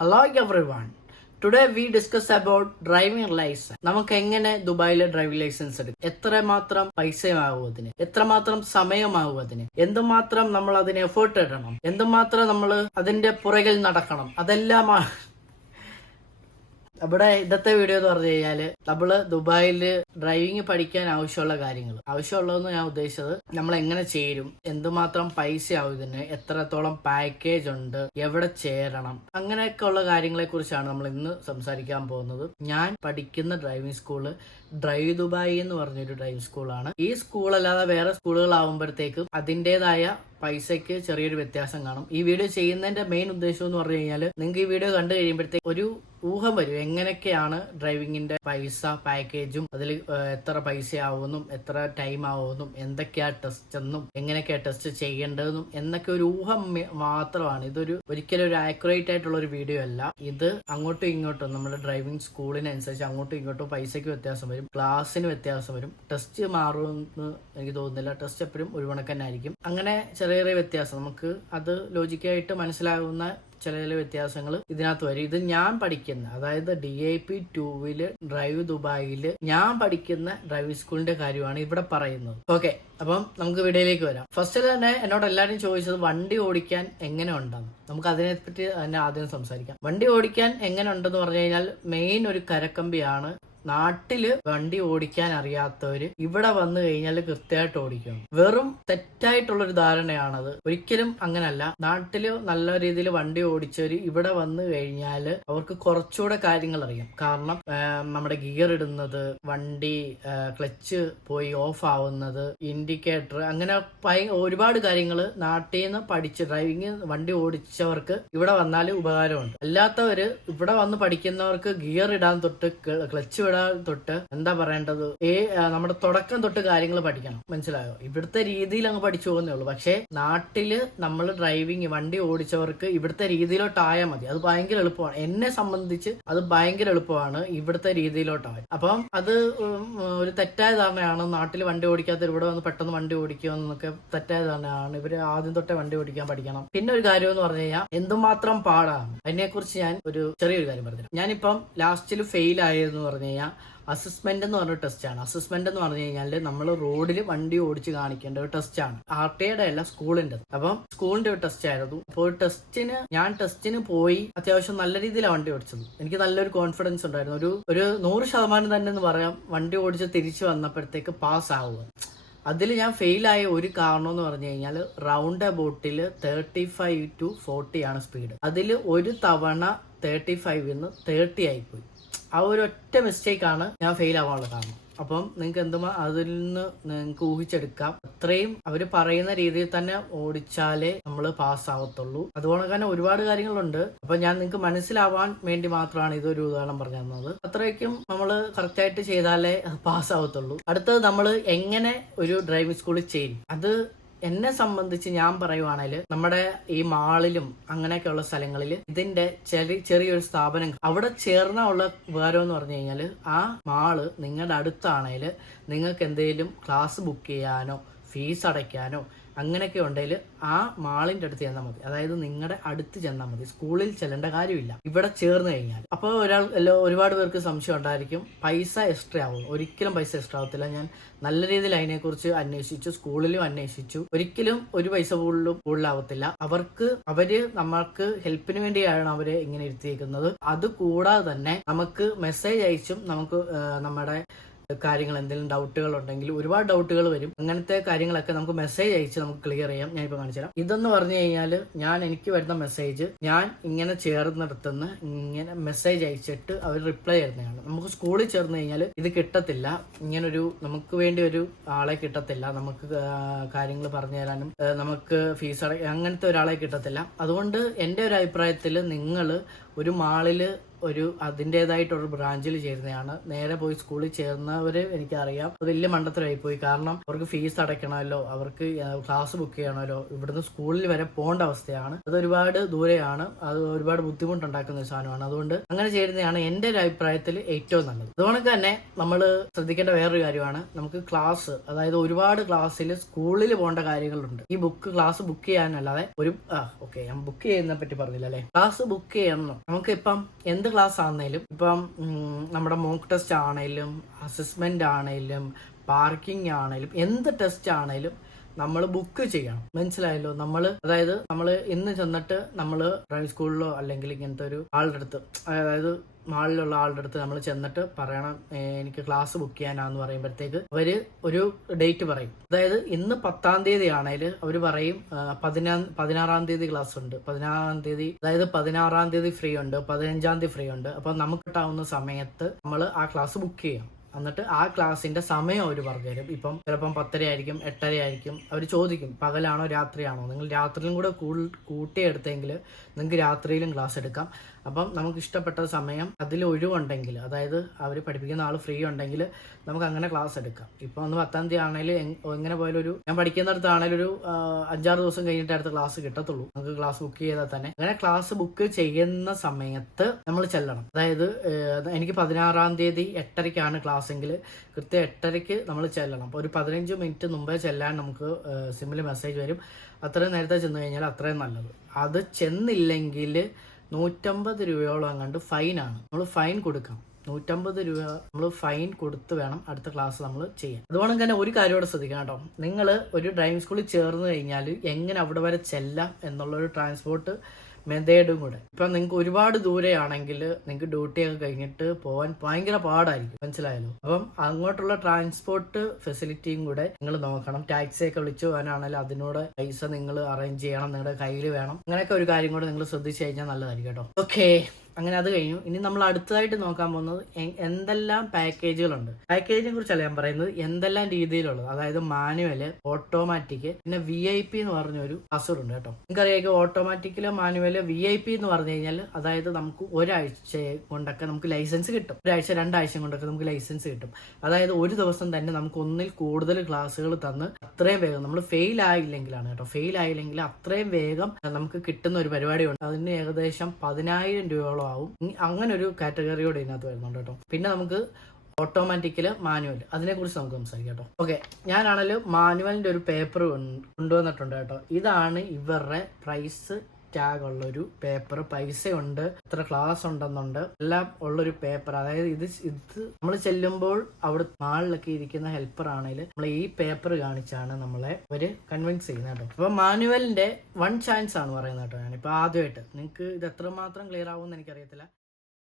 Hello everyone today we discuss about driving licence നമുക്ക് എങ്ങനെ ദുബായിലെ ഡ്രൈവിംഗ് ലൈസൻസ് എടുക്കും? എത്രമാത്രം പൈസയാകും അതിന് എത്രമാത്രം സമയമാകും അതിന് എന്തുമാത്രം നമ്മൾ അതിന് എഫേർട്ട് ഇടണം? എന്തുമാത്രം നമ്മൾ അതിന്റെ പുറകിൽ നടക്കണം? അതെല്ലാം ഇവിടെ ഇന്നത്തെ വീഡിയോ എന്ന് പറഞ്ഞു കഴിഞ്ഞാൽ നമ്മൾ ദുബായിൽ ഡ്രൈവിംഗ് പഠിക്കാൻ ആവശ്യമുള്ള കാര്യങ്ങൾ ആവശ്യമുള്ളതെന്ന് ഞാൻ ഉദ്ദേശിച്ചത് നമ്മൾ എങ്ങനെ ചേരും? എന്തുമാത്രം പൈസ ആവും ഇതിന്? എത്രത്തോളം പാക്കേജ് ഉണ്ട്? എവിടെ ചേരണം? അങ്ങനെയൊക്കെ ഉള്ള കാര്യങ്ങളെ കുറിച്ചാണ് നമ്മൾ ഇന്ന് സംസാരിക്കാൻ പോകുന്നത്. ഞാൻ പഠിക്കുന്ന ഡ്രൈവിംഗ് സ്കൂൾ ഡ്രൈവ് ദുബായി എന്ന് പറഞ്ഞൊരു ഡ്രൈവിംഗ് സ്കൂളാണ് ഈ സ്കൂൾ അല്ലാതെ വേറെ സ്കൂളുകളാവുമ്പോഴത്തേക്കും അതിന്റെതായ പൈസയ്ക്ക് ചെറിയൊരു വ്യത്യാസം കാണും. ഈ വീഡിയോ ചെയ്യുന്നതിന്റെ മെയിൻ ഉദ്ദേശം എന്ന് പറഞ്ഞു കഴിഞ്ഞാൽ നിങ്ങൾക്ക് ഈ വീഡിയോ കണ്ടു കഴിയുമ്പോഴത്തേക്ക് ഒരു ഊഹം വരും. എങ്ങനെയൊക്കെയാണ് ഡ്രൈവിങ്ങിന്റെ പൈസ പാക്കേജും അതിൽ എത്ര പൈസ ആവുമെന്നും എത്ര ടൈം ആവുമെന്നും എന്തൊക്കെയാ ടെസ്റ്റ് എന്നും എങ്ങനെയൊക്കെയാ ടെസ്റ്റ് ചെയ്യേണ്ടതെന്നും എന്നൊക്കെ ഒരു ഊഹം മാത്രമാണ്. ഇതൊരു ഒരിക്കലും ഒരു ആക്യുറേറ്റ് ആയിട്ടുള്ള ഒരു വീഡിയോ അല്ല. ഇത് അങ്ങോട്ടും ഇങ്ങോട്ടും നമ്മുടെ ഡ്രൈവിംഗ് സ്കൂളിനനുസരിച്ച് അങ്ങോട്ടും ഇങ്ങോട്ടും പൈസയ്ക്ക് വ്യത്യാസം വരും. ക്ലാസ്സിന് വ്യത്യാസം വരും. ടെസ്റ്റ് മാറുമെന്ന് എനിക്ക് തോന്നുന്നില്ല. ടെസ്റ്റ് എപ്പോഴും ഒരു കണക്ക് ആയിരിക്കും അങ്ങനെ ചെറിയ വ്യത്യാസം. നമുക്ക് അത് ലോജിക്കായിട്ട് മനസ്സിലാകുന്ന ചില ചില വ്യത്യാസങ്ങൾ ഇതിനകത്ത് വരും. ഇത് ഞാൻ പഠിക്കുന്ന അതായത് ഡി ഐ പി ടൂവിൽ ഡ്രൈവ് ദുബായിൽ ഞാൻ പഠിക്കുന്ന ഡ്രൈവിംഗ് സ്കൂളിന്റെ കാര്യമാണ് ഇവിടെ പറയുന്നത്. ഓക്കെ അപ്പം നമുക്ക് വീഡിയോയിലേക്ക് വരാം. ഫസ്റ്റ് തന്നെ എന്നോട് എല്ലാവരും ചോദിച്ചത് വണ്ടി ഓടിക്കാൻ എങ്ങനെ ഉണ്ടെന്ന്. നമുക്ക് അതിനെപ്പറ്റി തന്നെ ആദ്യം സംസാരിക്കാം. വണ്ടി ഓടിക്കാൻ എങ്ങനെ ഉണ്ടെന്ന് പറഞ്ഞു കഴിഞ്ഞാൽ മെയിൻ ഒരു കരക്കമ്പിയാണ് നാട്ടിൽ വണ്ടി ഓടിക്കാൻ അറിയാത്തവര് ഇവിടെ വന്നു കഴിഞ്ഞാൽ കൃത്യമായിട്ട് ഓടിക്കും. വെറും തെറ്റായിട്ടുള്ള ഒരു ധാരണയാണത്. ഒരിക്കലും അങ്ങനല്ല. നാട്ടിൽ നല്ല രീതിയിൽ വണ്ടി ഓടിച്ചവര് ഇവിടെ വന്നു കഴിഞ്ഞാൽ അവർക്ക് കുറച്ചുകൂടെ കാര്യങ്ങൾ അറിയാം കാരണം നമ്മുടെ ഗിയർ ഇടുന്നത് വണ്ടി ക്ലച്ച് പോയി ഓഫ് ആവുന്നത് ഇൻഡിക്കേറ്റർ അങ്ങനെ ഒരുപാട് കാര്യങ്ങൾ നാട്ടിൽ നിന്ന് പഠിച്ച് ഡ്രൈവിംഗ് വണ്ടി ഓടിച്ചവർക്ക് ഇവിടെ വന്നാൽ ഉപകാരമുണ്ട്. അല്ലാത്തവര് ഇവിടെ വന്ന് പഠിക്കുന്നവർക്ക് ഗിയർ ഇടാൻ തൊട്ട് ക്ലച്ച് ഇടാൻ തൊട്ട് എന്താ പറയേണ്ടത്? ഏ നമ്മുടെ തുടക്കം തൊട്ട് കാര്യങ്ങൾ പഠിക്കണം. മനസ്സിലായോ? ഇവിടുത്തെ രീതിയിൽ അങ്ങ് പഠിച്ചു പോകുന്നേ ഉള്ളൂ. പക്ഷേ നാട്ടിൽ നമ്മൾ ഡ്രൈവിങ് വണ്ടി ഓടിച്ചവർക്ക് ഇവിടുത്തെ രീതിയിലോട്ടായാൽ മതി. അത് ഭയങ്കര എളുപ്പമാണ്. എന്നെ സംബന്ധിച്ച് അത് ഭയങ്കര എളുപ്പമാണ് ഇവിടുത്തെ രീതിയിലോട്ടാവാൻ അപ്പം അത് ഒരു തെറ്റായ ധാരണയാണ്. നാട്ടിൽ വണ്ടി ഓടിക്കാത്ത ഇവിടെ വന്ന് പെട്ടെന്ന് വണ്ടി ഓടിക്കുക എന്നൊക്കെ തെറ്റായ ധാരണയാണ്. ഇവർ ആദ്യം തൊട്ടേ വണ്ടി ഓടിക്കാൻ പഠിക്കണം. പിന്നെ ഒരു കാര്യം എന്ന് പറഞ്ഞു കഴിഞ്ഞാൽ എന്തുമാത്രം പാടാണ്. അതിനെക്കുറിച്ച് ഞാൻ ഒരു ചെറിയൊരു കാര്യം പറഞ്ഞു ഞാനിപ്പം ലാസ്റ്റിൽ ഫെയിൽ ആയെന്ന് പറഞ്ഞു കഴിഞ്ഞാൽ അസസ്മെന്റ് എന്ന് പറഞ്ഞ ടെസ്റ്റാണ് അസസ്മെന്റ് എന്ന് പറഞ്ഞു കഴിഞ്ഞാൽ നമ്മൾ റോഡിൽ വണ്ടി ഓടിച്ച് കാണിക്കേണ്ട ഒരു ടെസ്റ്റാണ് ആർ ടി ഐയുടെ അല്ല സ്കൂളിന്റെ അപ്പം സ്കൂളിന്റെ ഒരു ടെസ്റ്റ് ആയിരുന്നു. അപ്പോൾ ടെസ്റ്റിന് ഞാൻ ടെസ്റ്റിന് പോയി അത്യാവശ്യം നല്ല രീതിയിലാണ് വണ്ടി ഓടിച്ചത്. എനിക്ക് നല്ലൊരു കോൺഫിഡൻസ് ഉണ്ടായിരുന്നു. ഒരു ഒരു നൂറ് ശതമാനം തന്നെ എന്ന് പറയാം വണ്ടി ഓടിച്ച് തിരിച്ചു വന്നപ്പോഴത്തേക്ക് പാസ് ആവുക. അതിൽ ഞാൻ ഫെയിലായ ഒരു കാരണം എന്ന് പറഞ്ഞു കഴിഞ്ഞാൽ റൗണ്ട് അബൌട്ടിൽ തേർട്ടി ഫൈവ് ടു ഫോർട്ടി ആണ് സ്പീഡ് അതിൽ ഒരു തവണ തേർട്ടി ഫൈവിന്ന് തേർട്ടി ആയിപ്പോയി. ആ ഒരു ഒറ്റ മിസ്റ്റേക്ക് ആണ് ഞാൻ ഫെയിൽ ആവാനുള്ള കാരണം. അപ്പം നിങ്ങൾക്ക് എന്തുമാ അതിൽ നിന്ന് നിങ്ങൾക്ക് ഊഹിച്ചെടുക്കാം. അത്രയും അവർ പറയുന്ന രീതിയിൽ തന്നെ ഓടിച്ചാലേ നമ്മൾ പാസ് ആവത്തുള്ളൂ. അതുകൊണ്ട് തന്നെ ഒരുപാട് കാര്യങ്ങളുണ്ട്. അപ്പൊ ഞാൻ നിങ്ങൾക്ക് മനസ്സിലാവാൻ വേണ്ടി മാത്രമാണ് ഇതൊരു ഉദാഹരണം പറഞ്ഞു തന്നത്. അത്രയ്ക്കും നമ്മൾ കറക്റ്റായിട്ട് ചെയ്താലേ പാസ് ആവത്തുള്ളൂ. അടുത്തത് നമ്മൾ എങ്ങനെ ഒരു ഡ്രൈവിംഗ് സ്കൂളിൽ ചെയ്യും അത് എന്നെ സംബന്ധിച്ച് ഞാൻ പറയുവാണെങ്കിൽ നമ്മുടെ ഈ മാളിലും അങ്ങനെയൊക്കെയുള്ള സ്ഥലങ്ങളിൽ ഇതിന്റെ ചെറിയ ചെറിയൊരു സ്ഥാപനം. അവിടെ ചേർന്ന ഉള്ള ഉപകാരം എന്ന് പറഞ്ഞു കഴിഞ്ഞാൽ ആ മാൾ നിങ്ങളുടെ അടുത്താണെങ്കിൽ നിങ്ങൾക്ക് എന്തെങ്കിലും ക്ലാസ് ബുക്ക് ചെയ്യാനോ ഫീസ് അടയ്ക്കാനോ അങ്ങനെയൊക്കെ ഉണ്ടെങ്കിൽ ആ മാളിന്റെ അടുത്ത് ചെന്നാൽ മതി. അതായത് നിങ്ങളുടെ അടുത്ത് ചെന്നാൽ മതി. സ്കൂളിൽ ചെല്ലേണ്ട കാര്യമില്ല. ഇവിടെ ചേർന്ന് കഴിഞ്ഞാൽ. അപ്പോൾ ഒരാൾ ഒരുപാട് പേർക്ക് സംശയം ഉണ്ടായിരിക്കും. പൈസ എക്സ്ട്രാ ആവും. ഒരിക്കലും പൈസ എക്സ്ട്രാ ആവത്തില്ല. ഞാൻ നല്ല രീതിയിൽ അതിനെക്കുറിച്ച് അന്വേഷിച്ചു സ്കൂളിലും അന്വേഷിച്ചു. ഒരിക്കലും ഒരു പൈസ കൂടുതലും കൂടുതലാവത്തില്ല. അവർക്ക് അവർ നമ്മൾക്ക് ഹെൽപ്പിന് വേണ്ടിയാണ് അവരെ ഇങ്ങനെ ഇരുത്തിയിരിക്കുന്നത് അത് കൂടാതെ തന്നെ നമുക്ക് മെസ്സേജ് അയച്ചും നമുക്ക് നമ്മുടെ കാര്യങ്ങൾ എന്തെങ്കിലും ഡൗട്ടുകൾ ഉണ്ടെങ്കിൽ ഒരുപാട് ഡൗട്ടുകൾ വരും. അങ്ങനത്തെ കാര്യങ്ങളൊക്കെ നമുക്ക് മെസ്സേജ് അയച്ച് നമുക്ക് ക്ലിയർ ചെയ്യാം. ഞാൻ ഇപ്പോൾ കാണിച്ചു തരാം. ഇതെന്ന് പറഞ്ഞു കഴിഞ്ഞാൽ ഞാൻ എനിക്ക് വരുന്ന മെസ്സേജ് ഞാൻ ഇങ്ങനെ ചേർന്നിടത്തുനിന്ന് ഇങ്ങനെ മെസ്സേജ് അയച്ചിട്ട് അവർ റിപ്ലൈ ചെയ്യുന്നതാണ് നമുക്ക് സ്കൂളിൽ ചേർന്ന് കഴിഞ്ഞാൽ ഇത് കിട്ടത്തില്ല. ഇങ്ങനൊരു നമുക്ക് വേണ്ടി ഒരു ആളെ കിട്ടത്തില്ല. നമുക്ക് കാര്യങ്ങൾ പറഞ്ഞു തരാനും നമുക്ക് ഫീസ് അങ്ങനത്തെ ഒരാളെ കിട്ടത്തില്ല. അതുകൊണ്ട് എന്റെ ഒരു അഭിപ്രായത്തിൽ നിങ്ങൾ ഒരു മാളിൽ ഒരു അതിന്റെതായിട്ടൊരു ബ്രാഞ്ചിൽ ചേരുന്നതാണ് നേരെ പോയി സ്കൂളിൽ ചേർന്നവര് എനിക്കറിയാം. വലിയ മണ്ടത്തരമായി പോയി. കാരണം അവർക്ക് ഫീസ് അടയ്ക്കണമല്ലോ. അവർക്ക് ക്ലാസ് ബുക്ക് ചെയ്യണമല്ലോ. ഇവിടുന്ന് സ്കൂളിൽ വരെ പോകേണ്ട അവസ്ഥയാണ്. അത് ഒരുപാട് ദൂരെയാണ്. അത് ഒരുപാട് ബുദ്ധിമുട്ടുണ്ടാക്കുന്ന ഒരു സാധനമാണ്. അതുകൊണ്ട് അങ്ങനെ ചേരുന്നതാണ് എന്റെ ഒരു അഭിപ്രായത്തിൽ ഏറ്റവും നല്ലത്. അതുകൊണ്ട് തന്നെ നമ്മൾ ശ്രദ്ധിക്കേണ്ട വേറൊരു കാര്യമാണ്. നമുക്ക് ക്ലാസ് അതായത് ഒരുപാട് ക്ലാസ്സിൽ സ്കൂളിൽ പോകേണ്ട കാര്യങ്ങളുണ്ട്. ഈ ബുക്ക് ക്ലാസ് ബുക്ക് ചെയ്യാനല്ലാതെ ഒരു ആ ഓക്കെ ഞാൻ ബുക്ക് ചെയ്യുന്നതിനെ പറ്റി പറഞ്ഞില്ല അല്ലേ ക്ലാസ് ബുക്ക് ചെയ്യണം. നമുക്ക് ഇപ്പം എന്ത് ക്ലാസ് ആണെങ്കിലും ഇപ്പം നമ്മുടെ മോക്ക് ടെസ്റ്റ് ആണെങ്കിലും അസസ്മെന്റ് ആണെങ്കിലും പാർക്കിംഗ് ആണെങ്കിലും എന്ത് ടെസ്റ്റ് ആണെങ്കിലും നമ്മൾ ബുക്ക് ചെയ്യണം. മനസ്സിലായല്ലോ? നമ്മൾ അതായത് നമ്മൾ ഇന്ന് ചെന്നിട്ട് നമ്മൾ ഡ്രൈവിംഗ് സ്കൂളിലോ അല്ലെങ്കിൽ ഇങ്ങനത്തെ ഒരു ആളുടെ അടുത്ത് അതായത് മാളിലുള്ള ആളുടെ അടുത്ത് നമ്മൾ ചെന്നിട്ട് പറയണം എനിക്ക് ക്ലാസ് ബുക്ക് ചെയ്യാനാന്ന് പറയുമ്പോഴത്തേക്ക് അവർ ഒരു ഡേറ്റ് പറയും. അതായത് ഇന്ന് പത്താം തീയതി ആണെങ്കിൽ അവർ പറയും പതിനാ പതിനാറാം തീയതി ക്ലാസ് ഉണ്ട്. പതിനാറാം തീയതി അതായത് പതിനാറാം തീയതി ഫ്രീ ഉണ്ട് പതിനഞ്ചാം തീയതി ഫ്രീ ഉണ്ട്. അപ്പൊ നമുക്ക് കിട്ടാവുന്ന സമയത്ത് നമ്മൾ ആ ക്ലാസ് ബുക്ക് ചെയ്യാം. എന്നിട്ട് ആ ക്ലാസ്സിന്റെ സമയം അവർ പറഞ്ഞുതരും. ഇപ്പം ചിലപ്പം പത്തര ആയിരിക്കും എട്ടര ആയിരിക്കും. അവർ ചോദിക്കും പകലാണോ രാത്രിയാണോ? നിങ്ങൾ രാത്രിയിലും കൂടെ കൂട്ടിയെടുത്തെങ്കിൽ നിങ്ങൾക്ക് രാത്രിയിലും ക്ലാസ് എടുക്കാം. അപ്പം നമുക്ക് ഇഷ്ടപ്പെട്ട സമയം അതിൽ ഒഴിവുണ്ടെങ്കിൽ അതായത് അവർ പഠിപ്പിക്കുന്ന ആൾ ഫ്രീ ഉണ്ടെങ്കിൽ നമുക്ക് അങ്ങനെ ക്ലാസ് എടുക്കാം. ഇപ്പം ഒന്ന് പത്താം തീയതി ആണെങ്കിലും എങ്ങനെ പോയാലും ഒരു ഞാൻ പഠിക്കുന്നിടത്താണെങ്കിലും ഒരു അഞ്ചാറ് ദിവസം കഴിഞ്ഞിട്ട് അടുത്ത ക്ലാസ് കിട്ടത്തുള്ളൂ. നമുക്ക് ക്ലാസ് ബുക്ക് ചെയ്താൽ തന്നെ. അങ്ങനെ ക്ലാസ് ബുക്ക് ചെയ്യുന്ന സമയത്ത് നമ്മൾ ചെല്ലണം. അതായത് എനിക്ക് പതിനാറാം തീയതി എട്ടരയ്ക്കാണ് ക്ലാസ് എങ്കിൽ കൃത്യം എട്ടരയ്ക്ക് നമ്മൾ ചെല്ലണം. അപ്പോൾ ഒരു പതിനഞ്ച് മിനിറ്റ് മുമ്പേ ചെല്ലാൻ നമുക്ക് സിമ്മിൽ മെസ്സേജ് വരും. അത്രയും നേരത്തെ ചെന്ന് കഴിഞ്ഞാൽ അത്രയും നല്ലത്. അത് ചെന്നില്ലെങ്കിൽ നൂറ്റമ്പത് രൂപയോളം അങ്ങാണ്ട് ഫൈനാണ് നമ്മൾ ഫൈൻ കൊടുക്കാം നൂറ്റമ്പത് രൂപ നമ്മൾ ഫൈൻ കൊടുത്ത് വേണം അടുത്ത ക്ലാസ് നമ്മൾ ചെയ്യാൻ. അതുകൊണ്ട് തന്നെ ഒരു കാര്യം ഇവിടെ ശ്രദ്ധിക്കണം കേട്ടോ. നിങ്ങൾ ഒരു ഡ്രൈവിംഗ് സ്കൂളിൽ ചേർന്ന് കഴിഞ്ഞാൽ എങ്ങനെ അവിടെ വരെ ചെല്ലാം എന്നുള്ളൊരു ട്രാൻസ്പോർട്ട് മെതേഡും കൂടെ. ഇപ്പൊ നിങ്ങൾക്ക് ഒരുപാട് ദൂരെയാണെങ്കിൽ നിങ്ങൾക്ക് ഡ്യൂട്ടി ഒക്കെ കഴിഞ്ഞിട്ട് പോവാൻ ഭയങ്കര പാടായിരിക്കും. മനസ്സിലായല്ലോ? അപ്പം അങ്ങോട്ടുള്ള ട്രാൻസ്പോർട്ട് ഫെസിലിറ്റിയും കൂടെ നിങ്ങൾ നോക്കണം. ടാക്സി ഒക്കെ വിളിച്ചു പോകാനാണെങ്കിൽ അതിനോട് പൈസ നിങ്ങൾ അറേഞ്ച് ചെയ്യണം. നിങ്ങളുടെ കയ്യിൽ വേണം. അങ്ങനെയൊക്കെ ഒരു കാര്യം കൂടെ നിങ്ങൾ ശ്രദ്ധിച്ചു കഴിഞ്ഞാൽ നല്ലതായിരിക്കും കേട്ടോ. ഓക്കെ അങ്ങനെ അത് കഴിഞ്ഞു. ഇനി നമ്മൾ അടുത്തതായിട്ട് നോക്കാൻ പോകുന്നത് എന്തെല്ലാം പാക്കേജുകളുണ്ട്. പാക്കേജിനെ കുറിച്ചല്ല ഞാൻ പറയുന്നത് എന്തെല്ലാം രീതിയിലുള്ളത്. അതായത് മാനുവൽ ഓട്ടോമാറ്റിക് പിന്നെ വി ഐ പി എന്ന് പറഞ്ഞൊരു അസുർ ഉണ്ട് കേട്ടോ. നിങ്ങൾക്കറിയാം ഓട്ടോമാറ്റിക്കിൽ മാനുവൽ വി ഐ പി എന്ന് പറഞ്ഞു കഴിഞ്ഞാൽ അതായത് നമുക്ക് ഒരാഴ്ച കൊണ്ടൊക്കെ നമുക്ക് ലൈസൻസ് കിട്ടും. ഒരാഴ്ച രണ്ടാഴ്ച കൊണ്ടൊക്കെ നമുക്ക് ലൈസൻസ് കിട്ടും. അതായത് ഒരു ദിവസം തന്നെ നമുക്ക് ഒന്നിൽ കൂടുതൽ ക്ലാസ്സുകൾ തന്ന് അത്രയും വേഗം നമ്മൾ ഫെയിൽ ആയില്ലെങ്കിലാണ് കേട്ടോ. ഫെയിൽ ആയില്ലെങ്കിൽ അത്രയും വേഗം നമുക്ക് കിട്ടുന്ന ഒരു പരിപാടിയുണ്ട്. അതിന് ഏകദേശം പതിനായിരം രൂപയോളം ആവും. അങ്ങനെ ഒരു കാറ്റഗറിയോട് ഇതിനകത്ത് വരുന്നുണ്ട് കേട്ടോ. പിന്നെ നമുക്ക് ഓട്ടോമാറ്റിക്കൽ മാനുവൽ അതിനെ കുറിച്ച് നമുക്ക് സംസാരിക്കാം കേട്ടോ. ഓക്കെ ഞാനാണെങ്കിലും മാനുവലിന്റെ ഒരു പേപ്പർ കൊണ്ടുവന്നിട്ടുണ്ട് കേട്ടോ. ഇതാണ് ഇവരുടെ പ്രൈസ് ടാഗ് ഉള്ള ഒരു പേപ്പർ പൈസ ഉണ്ട് എത്ര ക്ലാസ് ഉണ്ടെന്നുണ്ട്. എല്ലാം ഉള്ളൊരു പേപ്പർ അതായത് ഇത് ഇത് നമ്മൾ ചെല്ലുമ്പോൾ അവിടെ മാളിലൊക്കെ ഇരിക്കുന്ന ഹെൽപ്പർ ആണെങ്കിൽ നമ്മൾ ഈ പേപ്പർ കാണിച്ചാണ് നമ്മളെ അവർ കൺവിൻസ് ചെയ്യുന്നത് അപ്പൊ മാനുവലിന്റെ വൺ ചാൻസ് ആണ് പറയുന്നത് കേട്ടോ ഞാനിപ്പോ ആദ്യമായിട്ട്. നിങ്ങൾക്ക് ഇത് എത്രമാത്രം ക്ലിയർ ആവുമെന്ന് എനിക്കറിയത്തില്ല.